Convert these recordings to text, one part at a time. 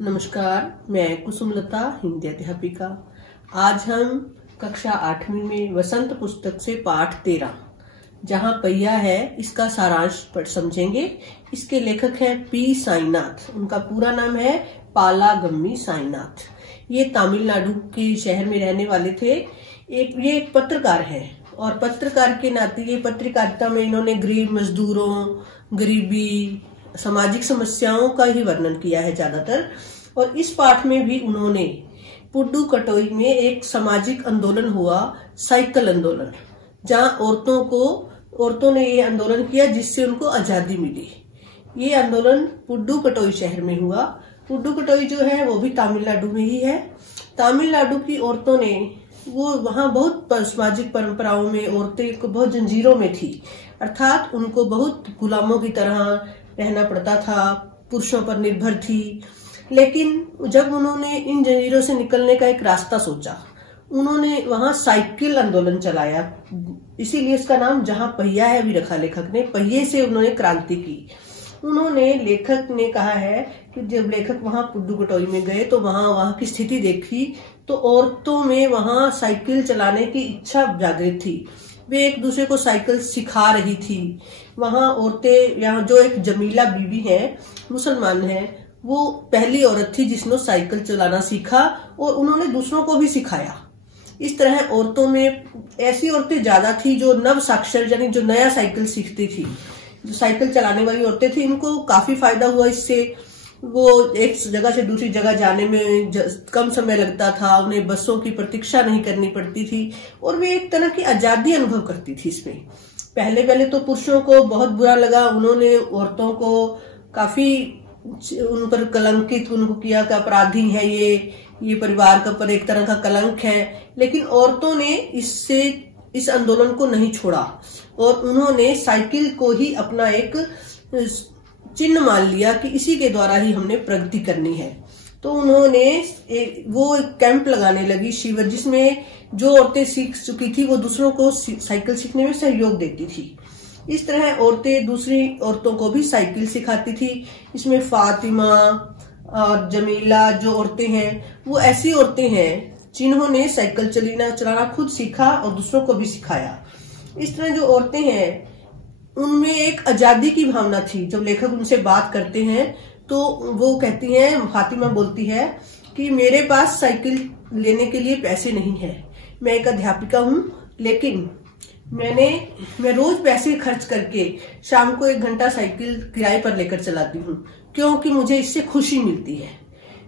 नमस्कार, मैं कुसुमलता, हिंदी अध्यापिका। आज हम कक्षा 8वीं में वसंत पुस्तक से पाठ 13 जहां पहिया है इसका सारांश पढ़ समझेंगे। इसके लेखक हैं पी साईनाथ। उनका पूरा नाम है पालागम्मी साईनाथ। ये तमिलनाडु के शहर में रहने वाले थे। ये एक पत्रकार है और पत्रकार के नाते ये पत्रकारिता में इन्होंने गरीब मजदूरों, गरीबी, सामाजिक समस्याओं का ही वर्णन किया है ज्यादातर। और इस पाठ में भी उन्होंने पुडुकोट्टई में एक सामाजिक आंदोलन हुआ, साइकिल आंदोलन, जहां औरतों ने ये आंदोलन किया जिससे उनको आजादी मिली। ये आंदोलन पुडुकोट्टई शहर में हुआ। पुडुकोट्टई जो है वो भी तमिलनाडु में ही है। तमिलनाडु की औरतों ने वहां बहुत सामाजिक परंपराओं में औरतें को बहुत जंजीरों में थी, अर्थात उनको बहुत गुलामों की तरह रहना पड़ता था, पुरुषों पर निर्भर थी। लेकिन जब उन्होंने इन जंजीरों से निकलने का एक रास्ता सोचा, उन्होंने वहां साइकिल आंदोलन चलाया। इसीलिए इसका नाम जहां पहिया है भी रखा लेखक ने। पहिए से उन्होंने क्रांति की। लेखक ने कहा है कि जब लेखक वहां पुडुकोट्टई में गए तो वहां की स्थिति देखी तो औरतों में वहां साइकिल चलाने की इच्छा जागृत थी। वे एक दूसरे को साइकिल सिखा रही थी। वहां औरतें, यहाँ जो एक जमीला बीबी है, मुसलमान है, वो पहली औरत थी जिसने साइकिल चलाना सीखा और उन्होंने दूसरों को भी सिखाया। इस तरह औरतों में ऐसी औरतें ज्यादा थी जो नव साक्षर यानी जो नया साइकिल सीखती थी, जो साइकिल चलाने वाली औरतें थी। इनको काफी फायदा हुआ इससे। वो एक जगह से दूसरी जगह जाने में कम समय लगता था, उन्हें बसों की प्रतीक्षा नहीं करनी पड़ती थी और वे एक तरह की आजादी अनुभव करती थी इसमें। पहले तो पुरुषों को बहुत बुरा लगा। उन्होंने औरतों को काफी उन पर कलंकित उनको किया कि अपराधी है ये परिवार का पर एक तरह का कलंक है। लेकिन औरतों ने इस आंदोलन को नहीं छोड़ा और उन्होंने साइकिल को ही अपना एक चिन्ह मान लिया कि इसी के द्वारा ही हमने प्रगति करनी है। तो उन्होंने वो एक कैंप लगाने लगी, शिविर, जिसमें जो औरतें सीख चुकी थी वो दूसरों को साइकिल सीखने में सहयोग देती थी। इस तरह औरतें दूसरी औरतों को भी साइकिल सिखाती थी। इसमें फातिमा और जमीला जो औरतें हैं वो ऐसी औरतें हैं जिन्होंने साइकिल चलाना खुद सीखा और दूसरों को भी सिखाया। इस तरह जो औरतें हैं उनमें एक आजादी की भावना थी। जब लेखक उनसे बात करते हैं तो वो कहती हैं, फातिमा बोलती है कि मेरे पास साइकिल लेने के लिए पैसे नहीं है, मैं एक अध्यापिका हूं, लेकिन मैं रोज पैसे खर्च करके शाम को 1 घंटा साइकिल किराए पर लेकर चलाती हूँ क्योंकि मुझे इससे खुशी मिलती है।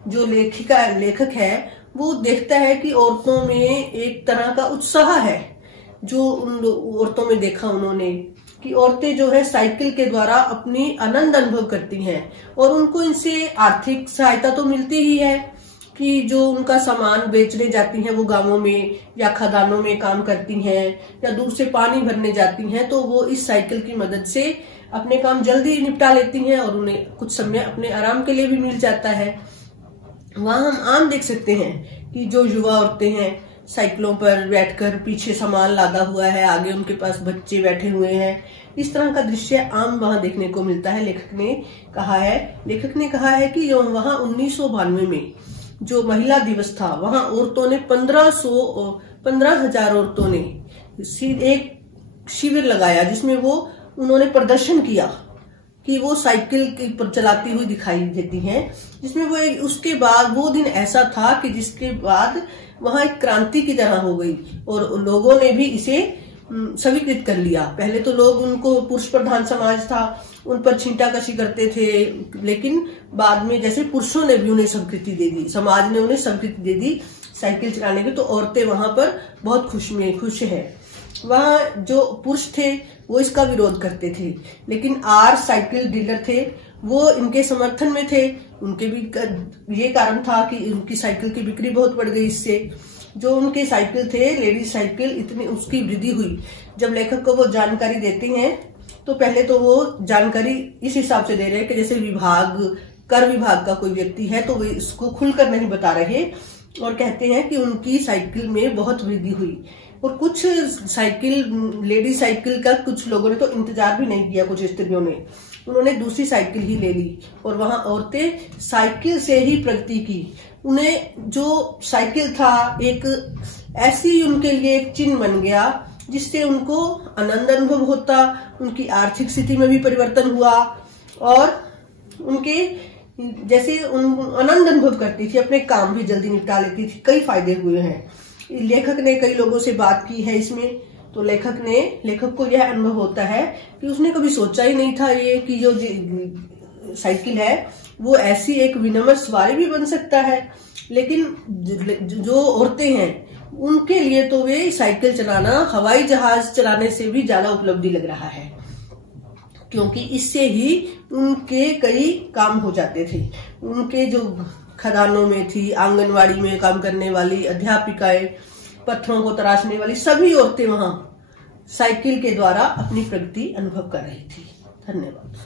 जो लेखक है वो देखता है कि औरतों में एक तरह का उत्साह है जो उन औरतों में देखा उन्होंने कि औरतें जो है साइकिल के द्वारा अपनी आनंद अनुभव करती हैं और उनको इनसे आर्थिक सहायता तो मिलती ही है कि जो उनका सामान बेचने जाती हैं वो गांवों में या खदानों में काम करती हैं या दूर से पानी भरने जाती हैं, तो वो इस साइकिल की मदद से अपने काम जल्दी निपटा लेती हैं और उन्हें कुछ समय अपने आराम के लिए भी मिल जाता है। वहां हम आम देख सकते हैं कि जो युवा औरतें हैं साइकिलों पर बैठकर, पीछे सामान लादा हुआ है, आगे उनके पास बच्चे बैठे हुए हैं। इस तरह का दृश्य आम वहां देखने को मिलता है। लेखक ने कहा है कि जो वहां 1992 में जो महिला दिवस था वहां औरतों ने 15,000 औरतों ने एक शिविर लगाया जिसमें उन्होंने प्रदर्शन किया कि वो साइकिल चलाती हुई दिखाई देती हैं, जिसमें उसके बाद वो दिन ऐसा था कि जिसके बाद वहां एक क्रांति की तरह हो गई और लोगों ने भी इसे स्वीकृत कर लिया। पहले तो लोग उनको पुरुष प्रधान समाज था, उन पर छींटाकशी करते थे, लेकिन बाद में जैसे पुरुषों ने भी उन्हें स्वीकृति दे दी, समाज ने उन्हें स्वीकृति दे दी साइकिल चलाने की, तो औरतें वहां पर बहुत खुश हैं। वहां जो पुरुष थे वो इसका विरोध करते थे, लेकिन साइकिल डीलर थे वो इनके समर्थन में थे। उनके भी ये कारण था कि उनकी साइकिल की बिक्री बहुत बढ़ गई। इससे जो उनके साइकिल थे, लेडीज साइकिल, इतनी उसकी वृद्धि हुई। जब लेखक को वो जानकारी देते हैं तो पहले तो वो जानकारी इस हिसाब से दे रहे हैं कि जैसे कर विभाग का कोई व्यक्ति है तो वे इसको खुलकर नहीं बता रहे और कहते हैं कि उनकी साइकिल में बहुत वृद्धि हुई। और कुछ लेडीज साइकिल का कुछ लोगों ने तो इंतजार भी नहीं किया, कुछ स्त्रियों ने, उन्होंने दूसरी साइकिल ही ले ली और वहां औरतें साइकिल से ही प्रगति की। उन्हें जो साइकिल था एक ऐसी उनके लिए एक चिन्ह बन गया जिससे उनको आनंद अनुभव होता, उनकी आर्थिक स्थिति में भी परिवर्तन हुआ और उनके जैसे आनंद अनुभव करती थी, अपने काम भी जल्दी निपटा लेती थी। कई फायदे हुए हैं। लेखक ने कई लोगों से बात की है इसमें, तो लेखक को यह अनुभव होता है कि उसने कभी सोचा ही नहीं था ये कि जो साइकिल है वो ऐसी एक विनम्र सवारी भी बन सकता है। लेकिन जो औरतें हैं उनके लिए तो वे साइकिल चलाना हवाई जहाज चलाने से भी ज्यादा उपलब्धि लग रहा है, क्योंकि इससे ही उनके कई काम हो जाते थे। उनके जो खदानों में थी, आंगनवाड़ी में काम करने वाली अध्यापिकाएं, पत्थरों को तराशने वाली सभी औरतें वहां साइकिल के द्वारा अपनी प्रगति अनुभव कर रही थी। धन्यवाद।